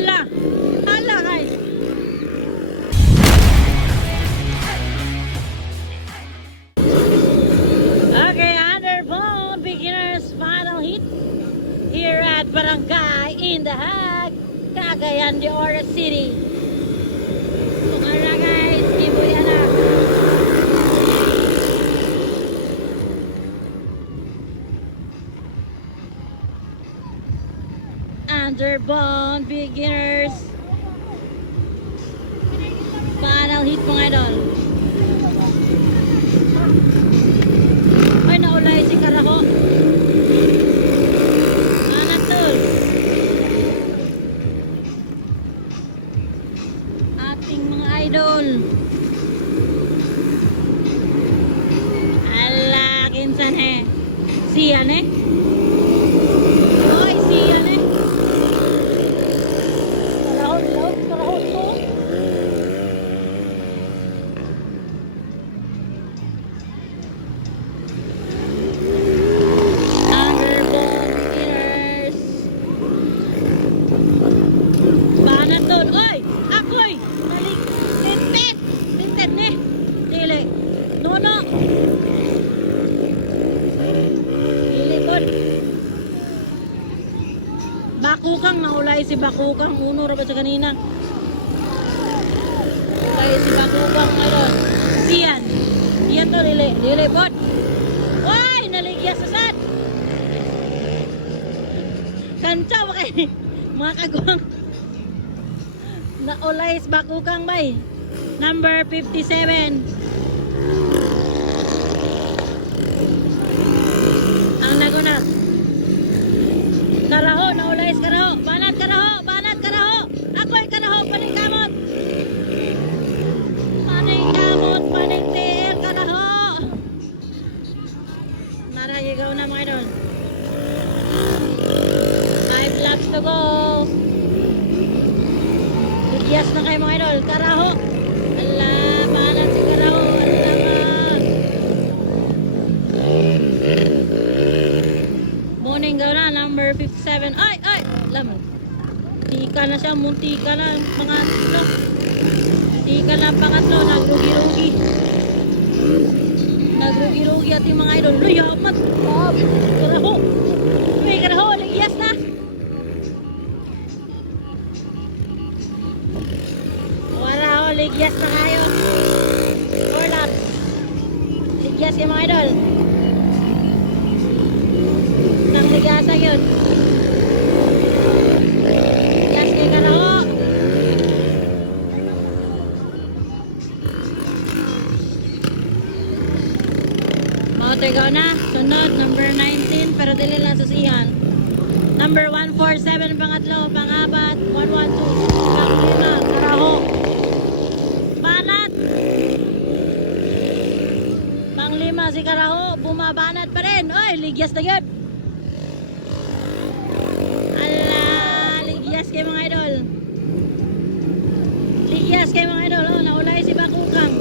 Hala! Hala guys! Okay, Underbone Beginners final hit here at Barangay Indahag, Cagayan de Oro City. Tara guys, ibuya na. Underbone Beginners final hit mga idol. Ay, naulay si Karako. Anak tol. Ating mga idol. Ala, kinsan eh. Siyan eh. Ay, siyan eh. Karahot to. Bakukang naulay si Bakukang uno ra ba sa kanina. Ulay si Bakukang ngayon. Siyan. Siyan to dili pod. Oy, naligya sa sad. Kancha ba kay mga kagwang. Naulay si Bakukang bay. Number 57. Ang naguna. Karaho, naulay si Karaho. Banat Karaho. Ako'y Karaho, paning kamot. Paning tiir, Karaho. Naragigaw na mga idol. 5 laps to go. Yes na kayo mga idol. Karaho. Ala, banat si Karaho. Morning gaw na, number 57. Ay! Lamang. Tika na siya, muntika na pangatlo. Tika na pangatlo, nagrugi-rugi. Nagrugi-rugi at yung mga idol. Luyamat! Karaho! Uy, Karaho! Ligyas na! Karaho, ligyas na kayo. 4 laps. Ligyas yung mga idol. Nang ligasa yun. Ligyas kay Karaho. Mautegaw na. Sunod, number 19. Pero dili lang susihan. Number 147, pangatlo. Pangapat, 112. Panglima, Karaho. Banat. Panglima si Karaho. Bumabanat pa rin. Oy, ligyas na yun. Ligyas kay mga idol. Ligyas kay mga idol. Oh, naulay si Bakukang.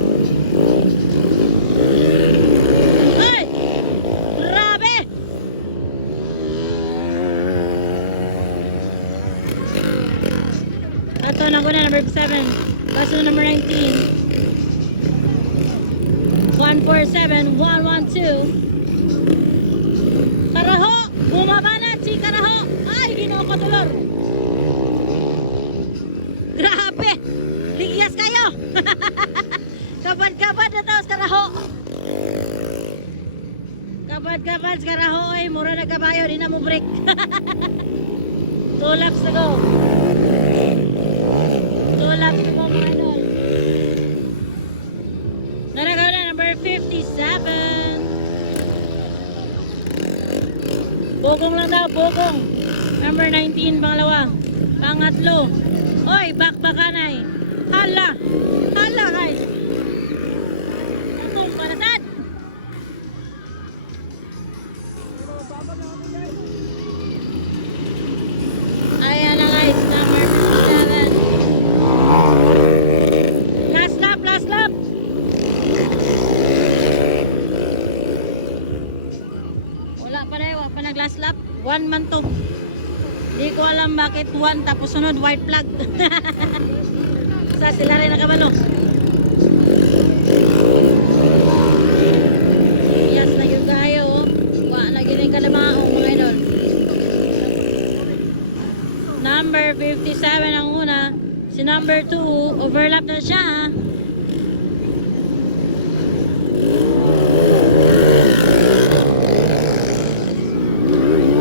Ay! Grabe! Ito na ko na, number 7. Baso number 19. 147, 112. Karaho! Bumabanat si Karaho! Ay, ginokotulor! Grabe! Ligyas kayo! Kapad-kapad na taos Karaho! Kapad-kapad sa Karaho ay mura na kabayo, di na mo break. 2 laps to go. 2 laps to go mga idol. Naragaw na number 57. Bukong lang daw, bukong. Number 19, pangalawa. Pangatlo. Oy, bakbakanay. Hala! Hala guys! Atong palasad! Ayan na guys, number 57. Last lap! Wala pa na, wala pa nag last lap. 1 man to. Di ko alam alam bakit 1 tapos sunod white flag. Sa sila rin nakabalo. Yes na yung kayo. Wa na gining kalamaong mga idol. Number 57 ang una. Si number 2, overlap na siya ha.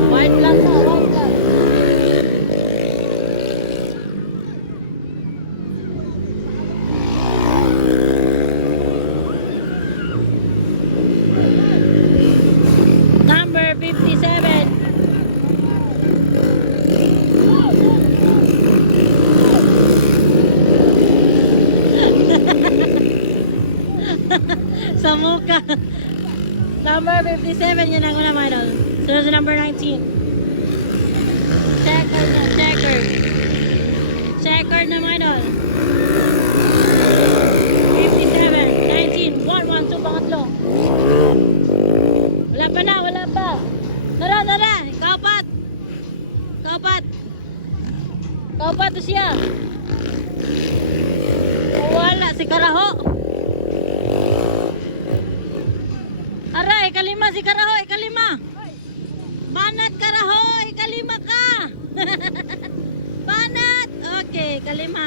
White flag na, white flag. Number 57. Sa mukha. Number 57 yun ang una mga idol. Sunod sa number 19. Checker na, checker. Checker na mga idol. 57, 19, 1, 1, 2, pangatlo. Wala pa na, wala pa. Tara, tara, kaupat. Kaupat. Kaupat to siya. Wala, si Karaho. Aray, ikalima si Karaho, ikalima. Banat Karaho, ikalima ka. Banat. Okay, ikalima.